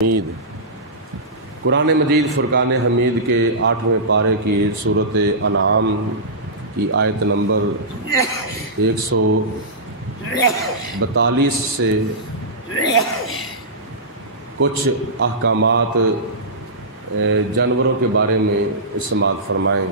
حمید قرآن مجید فرقان حمید کے 8ویں پارے کی سورۃ انعام کی آیت نمبر 142 سے کچھ احکامات جانوروں کے بارے میں سماعت فرمائیں۔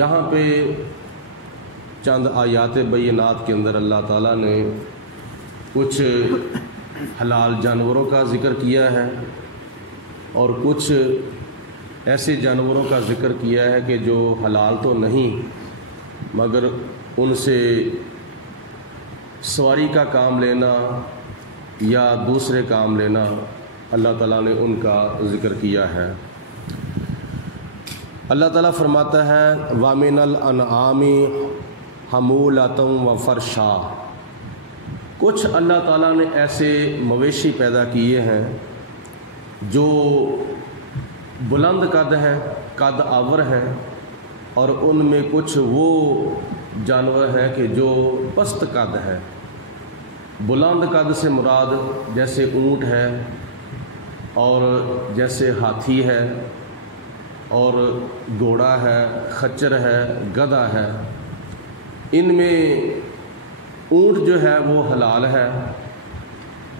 یہاں پہ چند آیات بینات کے اندر اللہ تعالیٰ نے کچھ حلال جانوروں کا ذکر کیا ہے اور کچھ ایسے جانوروں کا ذکر کیا ہے کہ جو حلال تو نہیں مگر ان سے سواری کا کام لینا یا دوسرے کام لینا اللہ تعالیٰ نے ان کا ذکر کیا ہے۔ اللہ تعالیٰ فرماتا ہے وَمِنَ الْأَنْعَامِ حَمُولَةً وَفَرْشًا، کچھ اللہ تعالیٰ نے ایسے مویشی پیدا کیے ہیں جو بلند قد ہیں، قد آور ہیں، اور ان میں کچھ وہ جانور ہیں کہ جو پست قد ہے۔ بلند قد سے مراد جیسے اونٹ ہے اور جیسے ہاتھی ہے اور گھوڑا ہے، خچر ہے، گدھا ہے۔ ان میں اونٹ جو ہے وہ حلال ہے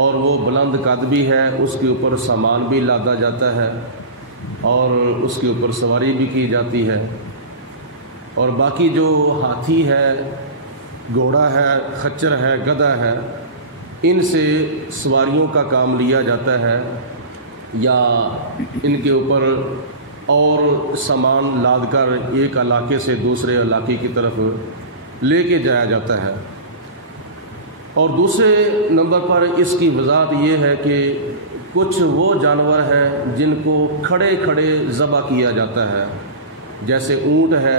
اور وہ بلند قد بھی ہے، اس کے اوپر سامان بھی لادا جاتا ہے اور اس کے اوپر سواری بھی کی جاتی ہے۔ اور باقی جو ہاتھی ہے، گھوڑا ہے، خچر ہے، گدھا ہے، ان سے سواریوں کا کام لیا جاتا ہے یا ان کے اوپر اور سامان لاد کر ایک علاقے سے دوسرے علاقے کی طرف لے کے جایا جاتا ہے۔ اور دوسرے نمبر پر اس کی وضاحت یہ ہے کہ کچھ وہ جانور ہیں جن کو کھڑے کھڑے ذبح کیا جاتا ہے، جیسے اونٹ ہے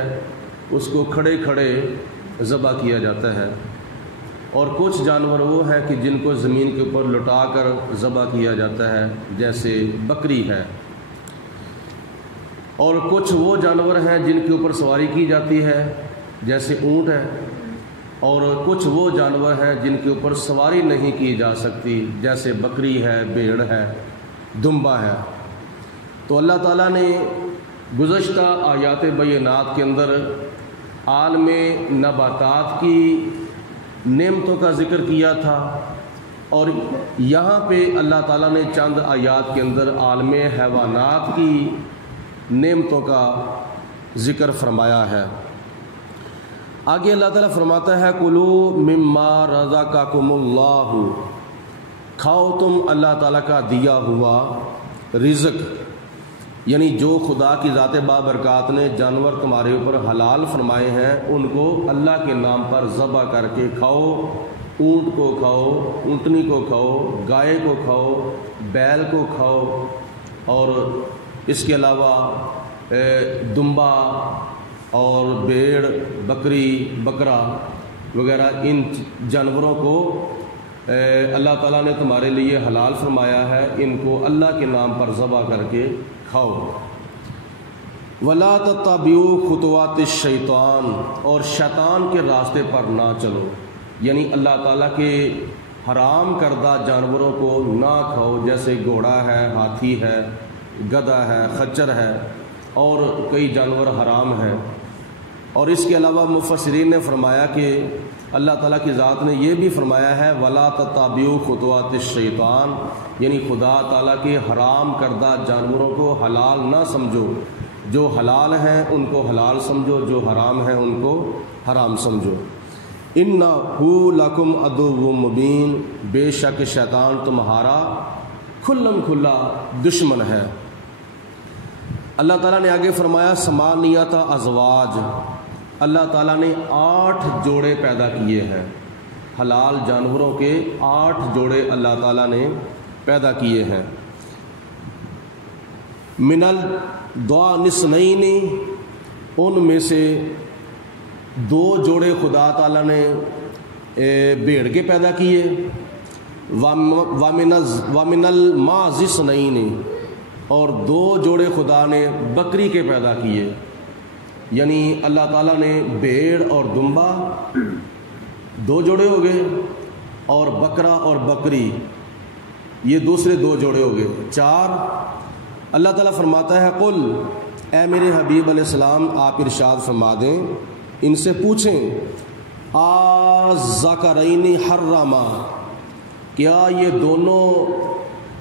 اس کو کھڑے کھڑے ذبح کیا جاتا ہے، اور کچھ جانور وہ ہیں کہ جن کو زمین کے اوپر لٹا کر ذبح کیا جاتا ہے، جیسے بکری ہے۔ اور کچھ وہ جانور ہیں جن کے اوپر سواری کی جاتی ہے، جیسے اونٹ ہے، اور کچھ وہ جانور ہیں جن کے اوپر سواری نہیں کی جا سکتی، جیسے بکری ہے، بھیڑ ہے، دمبا ہے۔ تو اللہ تعالیٰ نے گزشتہ آیات بینات کے اندر عالم نباتات کی نعمتوں کا ذکر کیا تھا، اور یہاں پہ اللہ تعالیٰ نے چند آیات کے اندر عالم حیوانات کی نعمتوں کا ذکر فرمایا ہے۔ آگے اللہ تعالیٰ فرماتا ہے کُلُوا مِمَّا رَزَقَكُمُ اللَّهُ، کھاؤ تم اللہ تعالیٰ کا دیا ہوا رزق، یعنی جو خدا کی ذات بابرکات نے جانور تمہارے اوپر حلال فرمائے ہیں ان کو اللہ کے نام پر ذبح کر کے کھاؤ۔ اونٹ کو کھاؤ، اونٹنی کو کھاؤ، گائے کو کھاؤ، بیل کو کھاؤ، اور اس کے علاوہ دمبا اور بھیڑ، بکری، بکرا وغیرہ ان جانوروں کو اللہ تعالیٰ نے تمہارے لیے حلال فرمایا ہے، ان کو اللہ کے نام پر ذبح کر کے کھاؤ۔ وَلَا تَتَّبِعُوا خُطُوَاتِ الشَّيْطَانِ، اور شیطان کے راستے پر نہ چلو، یعنی اللہ تعالیٰ کے حرام کردہ جانوروں کو نہ کھاؤ، جیسے گھوڑا ہے، ہاتھی ہے، گدھا ہے، خچر ہے، اور کئی جانور حرام ہیں۔ اور اس کے علاوہ مفسرین نے فرمایا کہ اللہ تعالیٰ کی ذات نے یہ بھی فرمایا ہے وَلَا تَتَّبِعُوا خُطُوَاتِ الشَّيْطَانِ، یعنی خدا تعالیٰ کے حرام کردہ جانوروں کو حلال نہ سمجھو، جو حلال ہیں ان کو حلال سمجھو، جو حرام ہیں ان کو حرام سمجھو۔ إِنَّهُ لَكُمْ عَدُوٌّ مُّبِينٌ، بے شک شیطان تمہارا کھلم کھلا دشمن ہے۔ اللہ تعالیٰ نے آگے فرمایا ثمانیۃ ازواج، اللہ تعالیٰ نے 8 جوڑے پیدا کیے ہیں، حلال جانوروں کے 8 جوڑے اللہ تعالیٰ نے پیدا کیے ہیں۔ من الضأن اثنین، ان میں سے 2 جوڑے خدا تعالیٰ نے بھیڑ کے پیدا کیے، ومن الماعز اثنین، اور 2 جوڑے خدا نے بکری کے پیدا کیے، یعنی اللہ تعالیٰ نے بھیڑ اور دمبا 2 جوڑے ہو گئے، اور بکرا اور بکری یہ دوسرے 2 جوڑے ہو گئے 4۔ اللہ تعالیٰ فرماتا ہے قل، اے میرے حبیب علیہ السلام آپ ارشاد فرما دیں، ان سے پوچھیں آذکرین حرما، کیا یہ دونوں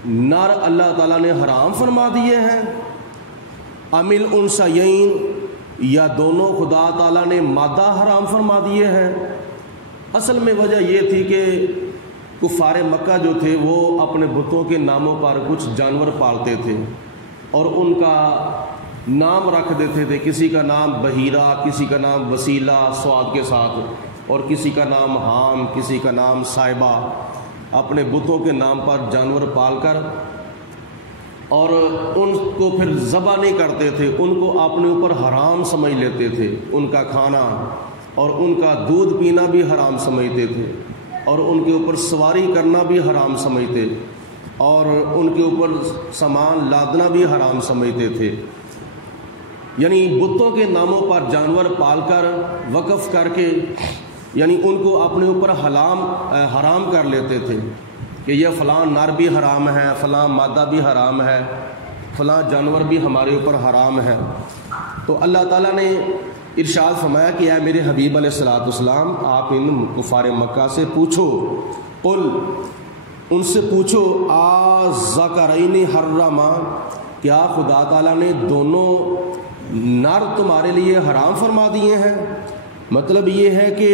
نر اللہ تعالیٰ نے حرام فرما دیے ہیں، ام الانثیین، یا دونوں خدا تعالیٰ نے مادہ حرام فرما دیے ہیں۔ اصل میں وجہ یہ تھی کہ کفار مکہ جو تھے وہ اپنے بتوں کے ناموں پر کچھ جانور پالتے تھے اور ان کا نام رکھ دیتے تھے، کسی کا نام بحیرہ، کسی کا نام وسیلہ صاد کے ساتھ، اور کسی کا نام حام، کسی کا نام صائبہ، اپنے بتوں کے نام پر جانور پال کر اور ان کو پھر ذبح نہیں کرتے تھے، ان کو اپنے اوپر حرام سمجھ لیتے تھے، ان کا کھانا اور ان کا دودھ پینا بھی حرام سمجھتے تھے، اور ان کے اوپر سواری کرنا بھی حرام سمجھتے، اور ان کے اوپر سامان لادنا بھی حرام سمجھتے تھے۔ یعنی بتوں کے ناموں پر جانور پال کر وقف کر کے یعنی ان کو اپنے اوپر حرام کر لیتے تھے کہ یہ فلاں نر بھی حرام ہے، فلاں مادہ بھی حرام ہے، فلاں جانور بھی ہمارے اوپر حرام ہے۔ تو اللہ تعالیٰ نے ارشاد فرمایا کہ اے میرے حبیب علیہ الصلوۃ والسلام آپ ان کفار مکہ سے پوچھو، قل ان سے پوچھو آذکرین حرما، کیا خدا تعالیٰ نے دونوں نر تمہارے لیے حرام فرما دیے ہیں؟ مطلب یہ ہے کہ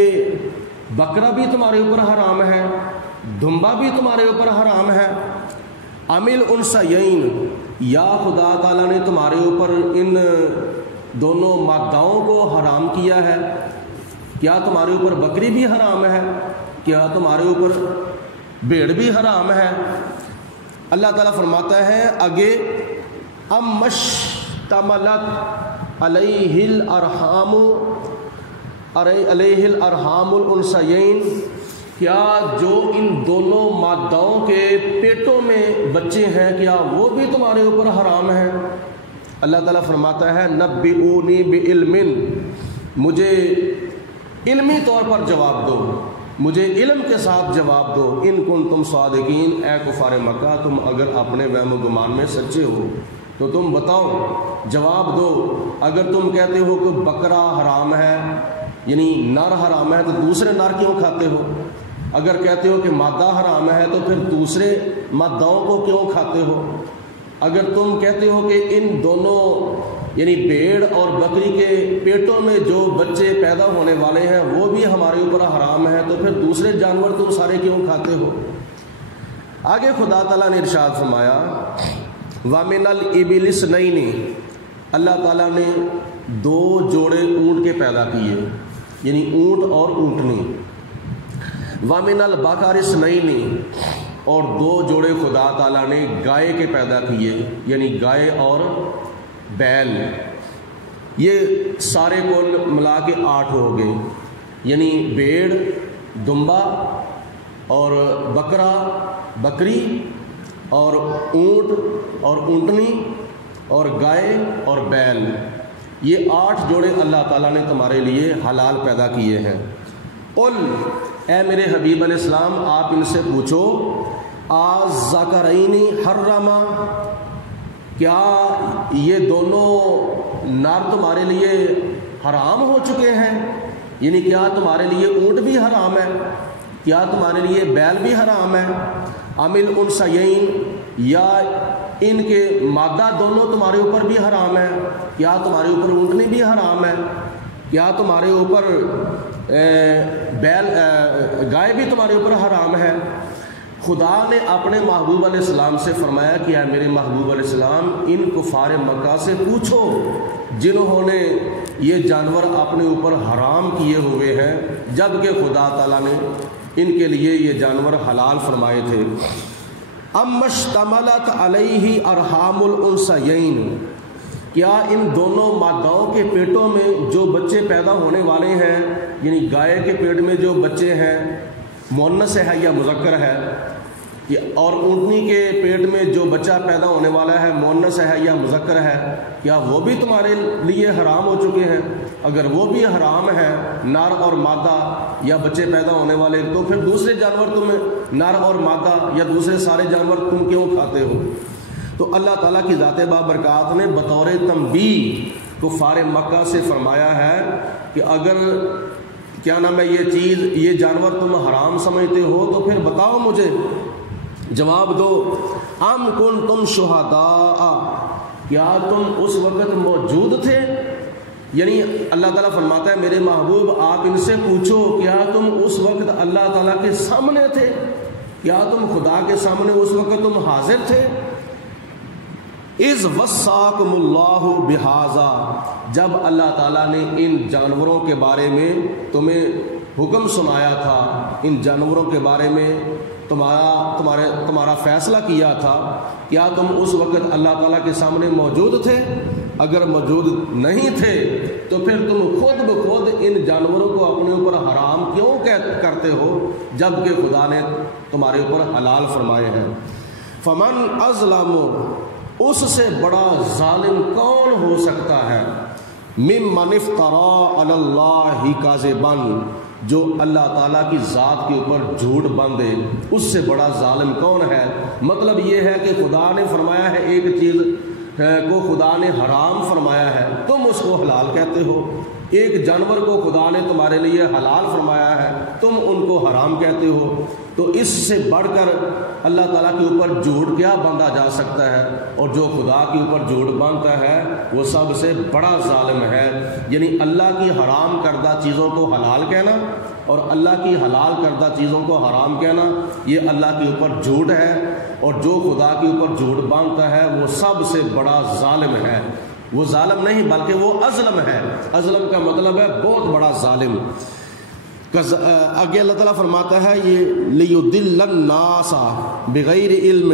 بکرا بھی تمہارے اوپر حرام ہے، دمبا بھی تمہارے اوپر حرام ہے، ام الانثیین، یا خدا تعالیٰ نے تمہارے اوپر ان دونوں ماداؤں کو حرام کیا ہے؟ کیا تمہارے اوپر بکری بھی حرام ہے؟ کیا تمہارے اوپر بھیڑ بھی حرام ہے؟ اللہ تعالیٰ فرماتا ہے آگے ام اشتملت علیہ الارحام الانثیین، کیا جو ان دونوں ماداؤں کے پیٹوں میں بچے ہیں کیا وہ بھی تمہارے اوپر حرام ہیں؟ اللہ تعالیٰ فرماتا ہے نبئونی بعلم، مجھے علمی طور پر جواب دو، مجھے علم کے ساتھ جواب دو، ان کنتم صادقین، اے کفار مکہ تم اگر اپنے وہم و گمان میں سچے ہو تو تم بتاؤ، جواب دو۔ اگر تم کہتے ہو کہ بکرا حرام ہے یعنی نر حرام ہے تو دوسرے نر کیوں کھاتے ہو؟ اگر کہتے ہو کہ مادہ حرام ہے تو پھر دوسرے ماداؤں کو کیوں کھاتے ہو؟ اگر تم کہتے ہو کہ ان دونوں یعنی بھیڑ اور بکری کے پیٹوں میں جو بچے پیدا ہونے والے ہیں وہ بھی ہمارے اوپر حرام ہیں تو پھر دوسرے جانور تم سارے کیوں کھاتے ہو؟ آگے خدا تعالیٰ نے ارشاد فرمایا وَمِنَ الْإِبِلِ اثْنَيْنِ، اللہ تعالیٰ نے 2 جوڑے اونٹ کے پیدا کیے، یعنی اونٹ اور اونٹنی۔ وَمِنَ الْبَقَرِ اثْنَيْنِ، اور 2 جوڑے خدا تعالیٰ نے گائے کے پیدا کیے، یعنی گائے اور بیل۔ یہ سارے کل ملا کے 8 ہو گئے، یعنی بھیڑ، دمبا اور بکرا، بکری اور اونٹ اور اونٹنی اور گائے اور بیل، یہ 8 جوڑے اللہ تعالیٰ نے تمہارے لیے حلال پیدا کیے ہیں۔ قل، اے میرے حبیب علیہ السلام آپ ان سے پوچھو آذکرین حرما، کیا یہ دونوں نر تمہارے لیے حرام ہو چکے ہیں؟ یعنی کیا تمہارے لیے اونٹ بھی حرام ہے؟ کیا تمہارے لیے بیل بھی حرام ہے؟ ام الانثیین، یا ان کے مادہ دونوں تمہارے اوپر بھی حرام ہے؟ کیا تمہارے اوپر اونٹنی بھی حرام ہے؟ کیا تمہارے اوپر بیل گائے بھی تمہارے اوپر حرام ہے؟ خدا نے اپنے محبوب علیہ السلام سے فرمایا کہ اے میرے محبوب علیہ السلام ان کفار مکہ سے پوچھو جنہوں نے یہ جانور اپنے اوپر حرام کیے ہوئے ہیں جبکہ خدا تعالیٰ نے ان کے لیے یہ جانور حلال فرمائے تھے۔ ام اشتملت علیہ ارحام الانثیین، کیا ان دونوں ماداؤں کے پیٹوں میں جو بچے پیدا ہونے والے ہیں، یعنی گائے کے پیٹ میں جو بچے ہیں مؤنث ہے یا مذکر ہے، اور اونٹنی کے پیٹ میں جو بچہ پیدا ہونے والا ہے مؤنث ہے یا مذکر ہے، کیا وہ بھی تمہارے لیے حرام ہو چکے ہیں؟ اگر وہ بھی حرام ہے، نر اور مادہ یا بچے پیدا ہونے والے، تو پھر دوسرے جانور تم نر اور مادہ یا دوسرے سارے جانور تم کیوں کھاتے ہو؟ تو اللہ تعالیٰ کی ذات بابرکات نے بطور تنبیہ کفار مکہ سے فرمایا ہے کہ اگر کیا نام ہے یہ چیز، یہ جانور تم حرام سمجھتے ہو تو پھر بتاؤ مجھے، جواب دو۔ ام کنتم شہداء، کیا تم اس وقت موجود تھے؟ یعنی اللہ تعالیٰ فرماتا ہے میرے محبوب آپ ان سے پوچھو کیا تم اس وقت اللہ تعالیٰ کے سامنے تھے؟ کیا تم خدا کے سامنے اس وقت تم حاضر تھے؟ اذ وصاکم اللہ بہذا، جب اللہ تعالیٰ نے ان جانوروں کے بارے میں تمہیں حکم سنایا تھا، ان جانوروں کے بارے میں تمہارا فیصلہ کیا تھا، کیا تم اس وقت اللہ تعالیٰ کے سامنے موجود تھے؟ اگر موجود نہیں تھے تو پھر تم خود بخود ان جانوروں کو اپنے اوپر حرام کیوں کرتے ہو جبکہ خدا نے تمہارے اوپر حلال فرمائے ہیں؟ فمن اظلم، اس سے بڑا ظالم کون ہو سکتا ہے؟ ممن افترا علی اللہ کاذبا، جو اللہ تعالیٰ کی ذات کے اوپر جھوٹ باندھے، اس سے بڑا ظالم کون ہے؟ مطلب یہ ہے کہ خدا نے فرمایا ہے ایک چیز کو خدا نے حرام فرمایا ہے، تم اس کو حلال کہتے ہو۔ ایک جانور کو خدا نے تمہارے لیے حلال فرمایا ہے، تم ان کو حرام کہتے ہو۔ تو اس سے بڑھ کر اللہ تعالیٰ کے اوپر جھوٹ کیا باندھا جا سکتا ہے؟ اور جو خدا کے اوپر جھوٹ باندھتا ہے وہ سب سے بڑا ظالم ہے۔ یعنی اللہ کی حرام کردہ چیزوں کو حلال کہنا اور اللہ کی حلال کردہ چیزوں کو حرام کہنا، یہ اللہ کے اوپر جھوٹ ہے، اور جو خدا کے اوپر جھوٹ باندھتا ہے وہ سب سے بڑا ظالم ہے۔ وہ ظالم نہیں بلکہ وہ اظلم ہے۔ اظلم کا مطلب ہے بہت بڑا ظالم۔ آگے اللہ تعالیٰ فرماتا ہے یہ لیضل الناس بغیر علم،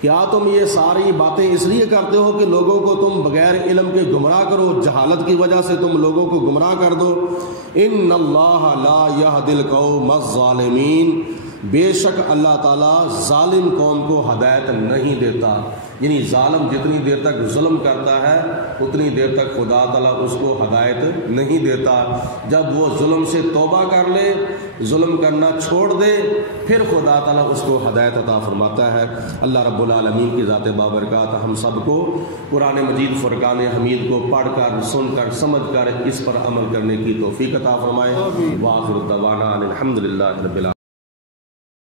کیا تم یہ ساری باتیں اس لیے کرتے ہو کہ لوگوں کو تم بغیر علم کے گمراہ کرو، جہالت کی وجہ سے تم لوگوں کو گمراہ کر دو۔ ان اللہ لا یہدی القوم الظالمین، بے شک اللہ تعالیٰ ظالم قوم کو ہدایت نہیں دیتا۔ یعنی ظالم جتنی دیر تک ظلم کرتا ہے اتنی دیر تک خدا تعالیٰ اس کو ہدایت نہیں دیتا۔ جب وہ ظلم سے توبہ کر لے، ظلم کرنا چھوڑ دے، پھر خدا تعالیٰ اس کو ہدایت عطا فرماتا ہے۔ اللہ رب العالمین کی ذات بابرکات ہم سب کو قرآن مجید فرقان حمید کو پڑھ کر، سن کر، سمجھ کر اس پر عمل کرنے کی توفیق عطا فرمائے۔ وآخر دعوانا الحمد للہ رب العالمین۔